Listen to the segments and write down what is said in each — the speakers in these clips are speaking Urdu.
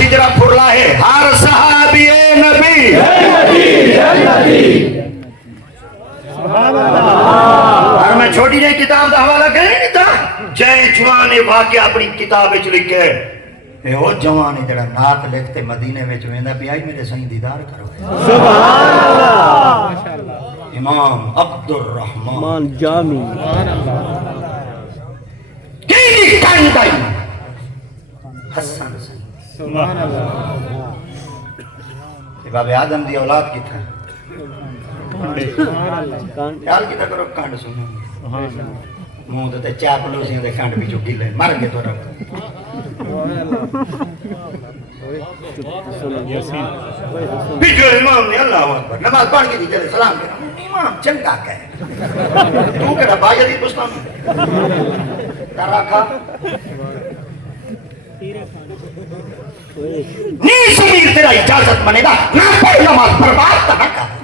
شجرہ پھرلا ہے ہر صحابی نبی اور میں چھوٹی جائے کتاب دا حوالہ کریں نہیں تھا جے جوان واقعہ اپنی کتاب اچھ لکھے اے وہ جوان جڑا نات لکھتے مدینے میں چویندہ بھی آئی میرے سائیں دیدار کرو سبحان اللہ امام عبدالرحمن جامی کیلی کانڈائی حسن سائیں سبحان اللہ باب آدم دی اولاد کی تھا خیال کی کرو کانڈ سنو منہ تے چاپلو سی دے کانڈ پیچھو گلے مر گئے تو رب پیچھو امام نے اللہ اکبر نماز پڑھ کے دی چلے سلام کرا امام چنگا کہے تو کہڑا باجہ دی پستان کرا کھا نہیں سمیر تیرا اجازت بنے گا نہ پڑھ نماز برباد نہ کر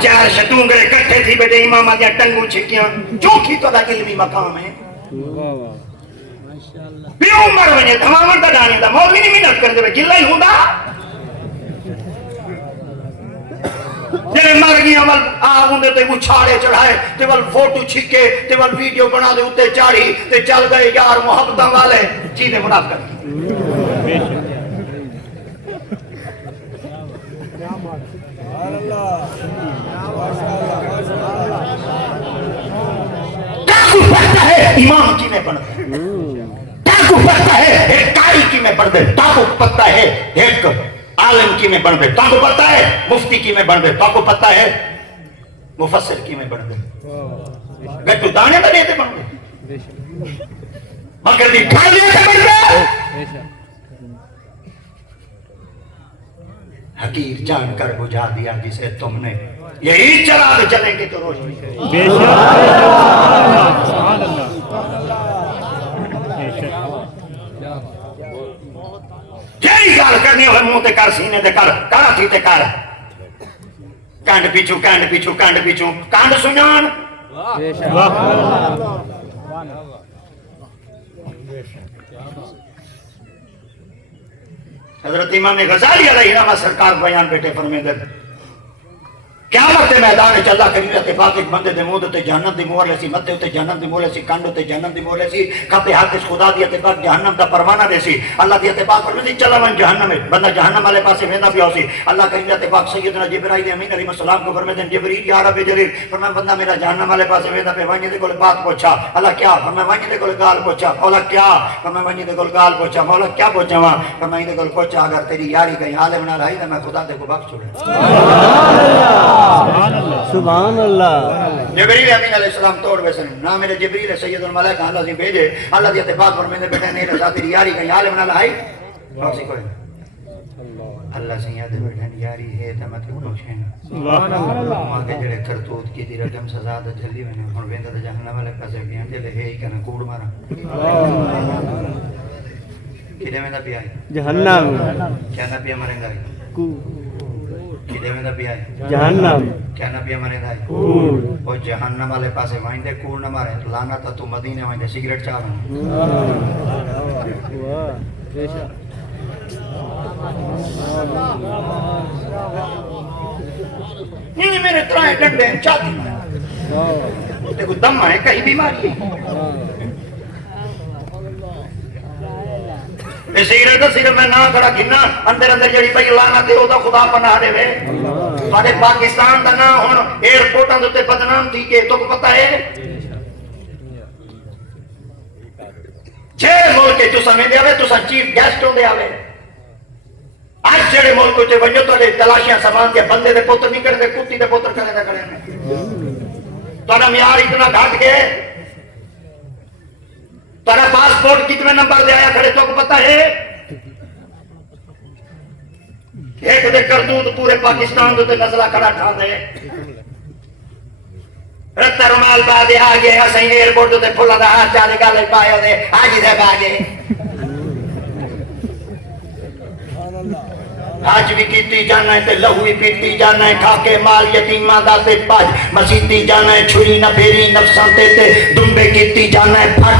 چار شتوں گئے کٹھے تھی بیٹے امامہ دیا ٹنگو چھکیاں چوکھی تو دا علمی مقام ہے بھی عمر بنے تمامر دا ڈانے دا مولوی نہیں منت کر دے گلہ ہی ہوں دا جنہیں مر گیا ول آہوں دے تے وہ چھاڑے چڑھائے تے ول فوٹو چھکے تے ول ویڈیو بنا دے اتے چاڑی تے چل گئے یار محبتاں والے چیزیں منافقت ڈاکو پڑھتا ہے امام کی میں پڑھتا ہے ڈاکو پڑھتا ہے ایک قاری کی میں پڑھ دے ڈاکو پڑھتا ہے ایک عالم کی میں بن دے تاکو پتہ ہے مفتی کی میں بن دے تاکو پتہ ہے مفسر کی میں بن دے گٹو دانے میں دیتے بن دے مگر دی کھا لیے سے بن دے حقیر جان کر بجھا دیا جسے تم نے یہی چراغ جلیں گے تو روشنی بے شک یہی گال کرنی ہوئے منہ تے کر سینے تے کر کراتی تے کر کانڈ پیچھو کانڈ پیچھو کانڈ پیچھو کانڈ سنان حضرت امام غزالی علیہ السلام سرکار بیان بیٹے فرمے در قیامت میدان چ اللہ کریم اتفاق ایک بندے دے منہ تے جہنم دی مہر لسی متے تے جہنم دی مہر لسی کانڈ تے جہنم دی مہر لسی کھپے ہاتھ اس خدا دی اتفاق جہنم دا پروانہ دیسی اللہ دی اتفاق فرمائی چلا من جہنم ہے بندہ جہنم والے پاسے ویندا پیا ہوسی اللہ کریم اتفاق سیدنا جبرائیل امین علیہ السلام کو فرماتے ہیں جبرائیل یا رب جلیل فرمایا بندہ میرا جہنم والے پاسے ویندا پیا وانجے دے کول بات پوچھا اللہ کیا فرمایا وانجے دے کول گال پوچھا مولا کیا فرمایا وانجے دے کول گال پوچھا مولا کیا پوچھا وا فرمایا دے کول پوچھا اگر تیری یاری کہیں عالم نہ رہی تے میں خدا تے کو بخش چھوڑے سبحان اللہ سبحان اللہ جبرائیل امین علیہ السلام توڑ ویسے نہ میرے جبرائیل سید الملائکہ اللہ سے بھیجے اللہ دی اتفاق فرماتے بیٹے نہیں رضا تیری یاری کہیں عالم نہ رہی باقی کوئی اللہ سے یاد بیٹھن یاری ہے تے مطلب نوشین سبحان اللہ ماں کے جڑے کرتوت کی دی رقم سزا تے جلدی ونے ہن ویندا تے جہنم والے پاسے بیان دے لے ہی کنا کوڑ مارا کدے ویندا پیا جہنم کیا نہ پیا مرے گا کدے ویندا پیا جہنم کیا نہ پیا مرے گا او جہنم والے پاسے وائندے کوڑ نہ مارے لعنت تو مدینے وائندے سگریٹ چا واہ بے شک نہیں میرے ترائے ڈنڈے ہیں چاہتی میں دیکھو دم ہے کہیں بیماری ہے سیرت صرف میں نہ کھڑا گھنا اندر اندر جڑی پئی لانا تے او دا خدا پناہ دے وے ساڈے پاکستان دا نا ہن ایئرپورٹاں دے تے بدنام تھی کہ تو کو پتہ ہے جے ملک تو سمے دے آوے تو چیف گیسٹ ہو دے آوے آج جڑے ملک تے ونجو تو تلاشیاں سامان کے بندے دے پتر نہیں کرے کتی دے پتر کرے تے کرے تہاڈا معیار اتنا گھٹ گئے تہاڈا پاسپورٹ کتنے نمبر دے آیا کھڑے تو کو پتہ ہے ایک دے کرتوت پورے پاکستان دے نزلہ کھڑا ٹھا دے رتا رومال پا دے آگے اسیں ایئرپورٹ تے پھلا دا ہاتھ چا دے گالے پایا دے آج دے باگے آج بھی کیتی جانا ہے تے لہو بھی پیتی جانا ہے کھا کے مال یتیماں دا تے پاج مسیتی جانا ہے چھری نہ پھیری نفساں تے دمبے کیتی جانا ہے پھٹ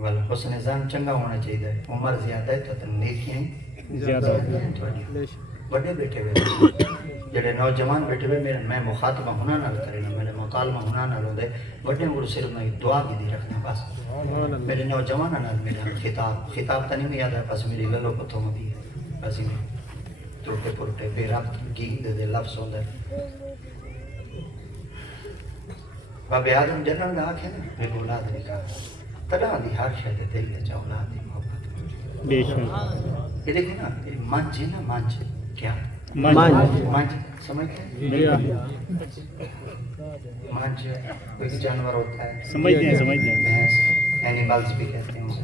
والا حسن زن چنگا ہونا چاہیے، عمر زیادہ ہے تو نیکیاں زیادہ بڑے بیٹھے ہوئے جڑے نوجوان بیٹھے ہوئے میں مخاطبہ ہونا نہ کرنا، میرے مکالمہ ہونا نہ لو دے بڑے کو صرف میں دعا کی دی رکھنا بس. میرے نوجوان نال میرا خطاب تو نہیں یاد ہے، بس میری گلوں کو تھوم دی بس میں ٹوٹے پھوٹے بے ربط گیت دے لفظ ہوندے. بابے آدم جنرل دا آکھے نا میرے اولاد نے کہا تڑا دی ہر شے دے دل وچ اولاد دی محبت. بے شک یہ دیکھو نا یہ منچ ہے نا، منچ کیا منچ سمجھتے ہیں؟ منچ کوئی جانور ہوتا ہے، سمجھتے ہیں بھینس اینیملز بھی کہتے ہیں اسے.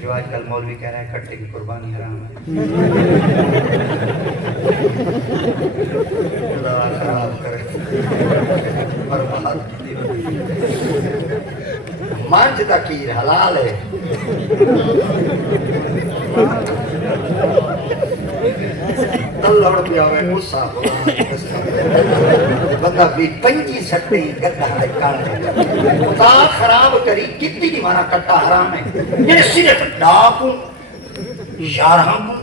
جو آج کل مولوی کہہ رہا ہے کٹے کی قربانی حرام ہے. خدا خراب کرے برباد کی. منچ دا کیر حلال ہے. تلڑ پیا ہوئے غصہ بندہ بھی پنجی سٹے گدہ کر خدا خراب کری کتنی دی مانا کٹا حرام ہے. یہ صرف ڈاکوں شارہاں کو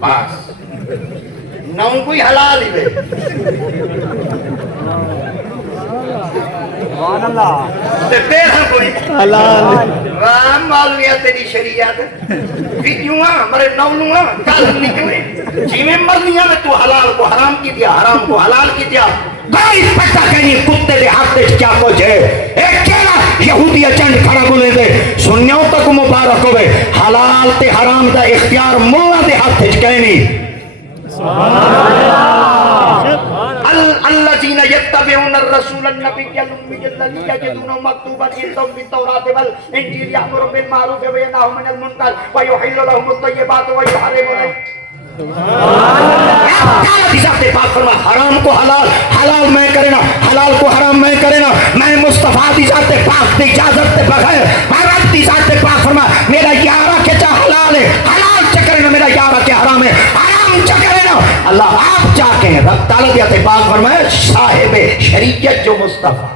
پاس نو کوئی حلال ہی بے. سبحان اللہ. تے تیرہ کوئی حلال رام مالویا تیری شریعت ویڈیوہاں مرے نولوہاں کل نکلے جیویں مرضیاں میں تو حلال کو حرام کی دیا، حرام کو حلال کی دیا. کوئی پتہ کہیں کتے دے ہاتھ وچ کیا کچھ ہے. ایک کیلا یہودی چنڈ کھڑا بولے دے سنیوں تک مبارک ہوئے. حلال تے حرام دا اختیار مولا دے ہاتھ وچ کہیں نہیں. الذين يتبعون الرسول النبي الأمي الذي يجدونه مكتوبا عندهم في التوراة والإنجيل يأمر بالمعروف وينهى عن المنكر ويحل لهم الطيبات ويحرم لهم. حرام کو حلال، حلال میں کرنا، حلال کو حرام میں کرنا. میں مصطفیٰ دی ذات پاک دی اجازت تے بغیر رب دی ذات پاک فرما میرا یارہ کے چاہ حلال ہے، حلال چکرنا میرا یارہ کے حرام ہے، حرام چکرنا اللہ آپ چاہ کے رب تعالیٰ دی ذات پاک فرمائے صاحب شریعت جو مصطفیٰ.